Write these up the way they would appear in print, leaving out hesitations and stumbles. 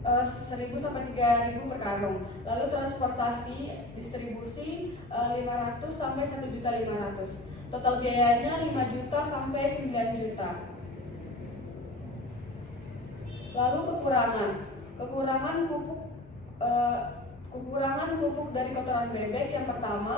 1000 sampai 3000 per karung. Lalu transportasi distribusi 500 sampai 1.500.000. Total biayanya 5 juta sampai 9 juta. Lalu kekurangan pupuk dari kotoran bebek. Yang pertama,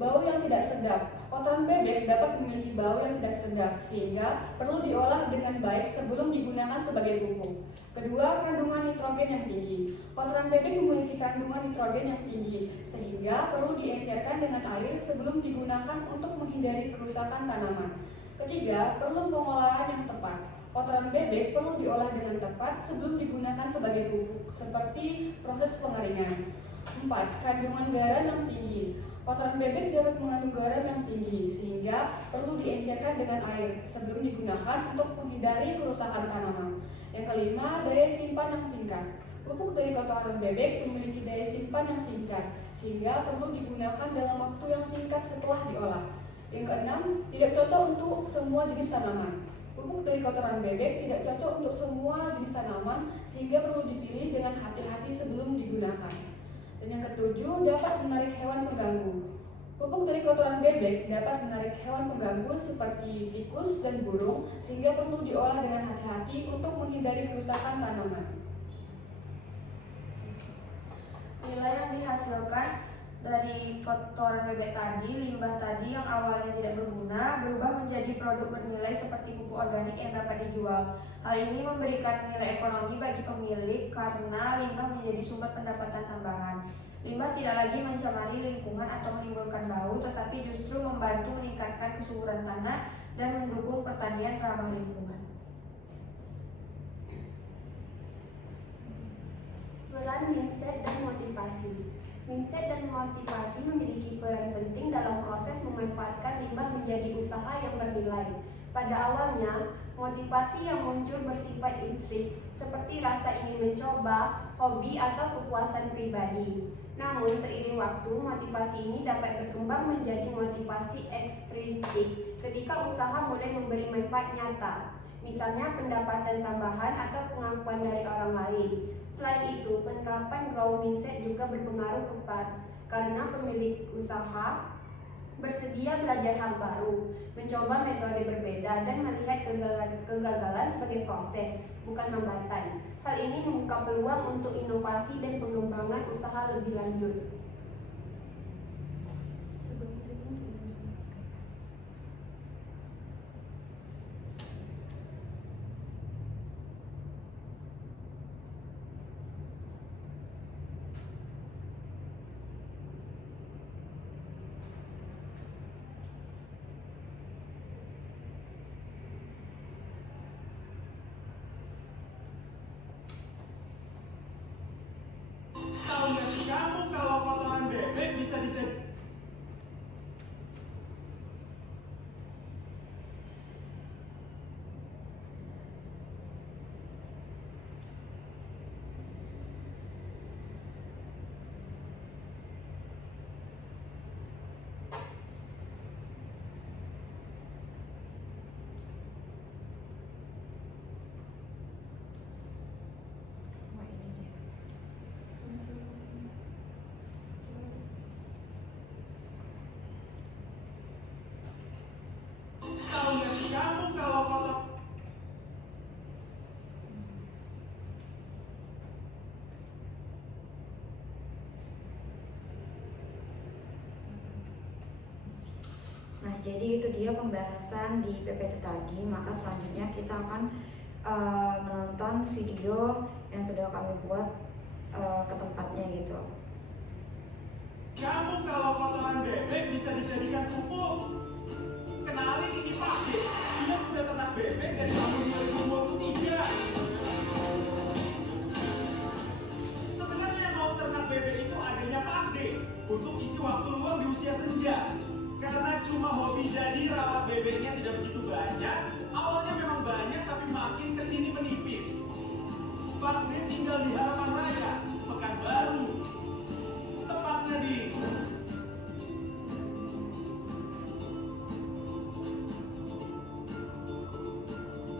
bau yang tidak sedap. Kotoran bebek dapat memiliki bau yang tidak sedap, sehingga perlu diolah dengan baik sebelum digunakan sebagai pupuk. Kedua, kandungan nitrogen yang tinggi. Kotoran bebek memiliki kandungan nitrogen yang tinggi, sehingga perlu diencerkan dengan air sebelum digunakan untuk menghindari kerusakan tanaman. Ketiga, perlu pengolahan yang tepat. Kotoran bebek perlu diolah dengan tepat sebelum digunakan sebagai pupuk, seperti proses pengeringan. 4. Kandungan garam yang tinggi. Kotoran bebek dapat mengandung garam yang tinggi, sehingga perlu diencerkan dengan air sebelum digunakan untuk menghindari kerusakan tanaman. Yang kelima, daya simpan yang singkat. Pupuk dari kotoran bebek memiliki daya simpan yang singkat, sehingga perlu digunakan dalam waktu yang singkat setelah diolah. Yang keenam, tidak cocok untuk semua jenis tanaman. Pupuk dari kotoran bebek tidak cocok untuk semua jenis tanaman, sehingga perlu dipilih dengan hati-hati sebelum digunakan. Dan yang ketujuh, dapat menarik hewan pengganggu. Pupuk dari kotoran bebek dapat menarik hewan pengganggu seperti tikus dan burung, sehingga perlu diolah dengan hati-hati untuk menghindari kerusakan tanaman. Nilai yang dihasilkan dari kotoran bebek tadi, limbah tadi yang awalnya tidak berguna, berubah menjadi produk bernilai seperti pupuk organik yang dapat dijual. Hal ini memberikan nilai ekonomi bagi pemilik karena limbah menjadi sumber pendapatan tambahan. Limbah tidak lagi mencemari lingkungan atau menimbulkan bau, tetapi justru membantu meningkatkan kesuburan tanah dan mendukung pertanian ramah lingkungan. Peran mindset dan motivasi. Mindset dan motivasi memiliki peran penting dalam proses memanfaatkan limbah menjadi usaha yang bernilai. Pada awalnya, motivasi yang muncul bersifat intrik, seperti rasa ingin mencoba, hobi, atau kepuasan pribadi. Namun, seiring waktu, motivasi ini dapat berkembang menjadi motivasi ekstrinsik ketika usaha mulai memberi manfaat nyata. Misalnya pendapatan tambahan atau pengakuan dari orang lain. Selain itu, penerapan growth mindset juga berpengaruh karena pemilik usaha bersedia belajar hal baru, mencoba metode berbeda, dan melihat kegagalan sebagai proses, bukan hambatan. Hal ini membuka peluang untuk inovasi dan pengembangan usaha lebih lanjut. Tahu nggak sih kamu kalau kotoran bebek bisa dijadikan kamu kalau kotor Nah, jadi itu dia pembahasan di PPT tadi. Maka selanjutnya kita akan menonton video yang sudah kami buat ke tempatnya gitu. kamu kalau kotoran bebek bisa dijadikan pupuk. Kenalin ini Pak D. Dia sudah ternak bebek dari tahun 2023. Sebenarnya yang mau ternak bebek itu adanya Pak D untuk isi waktu luang di usia senja. Karena cuma hobi jadi rawat bebeknya tidak begitu banyak. Awalnya memang banyak tapi makin kesini menipis. Pak D tinggal di halaman raya Pekanbaru. Tepatnya di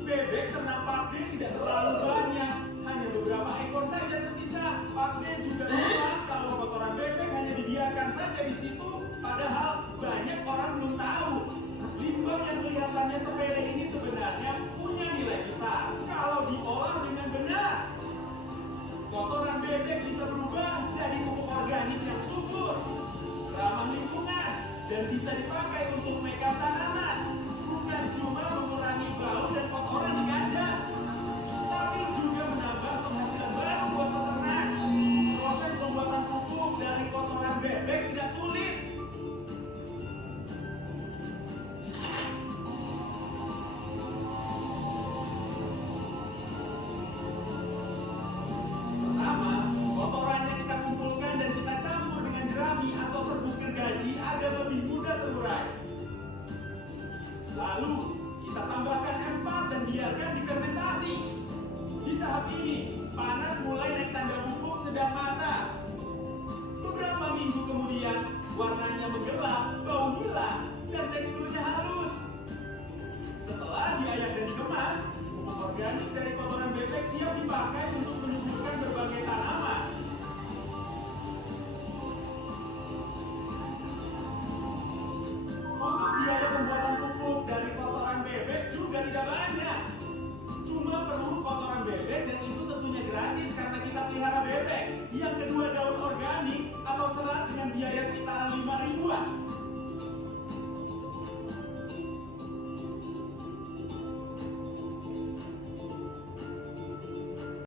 bebek ternak Pak D tidak terlalu banyak, hanya beberapa ekor saja saat ini. Panas mulai naik tanda pupuk sedang matang. Beberapa minggu kemudian, warnanya menggelap, bau hilang, dan teksturnya halus. Setelah diayak dan dikemas, pupuk organik dari kotoran bebek siap dipakai untuk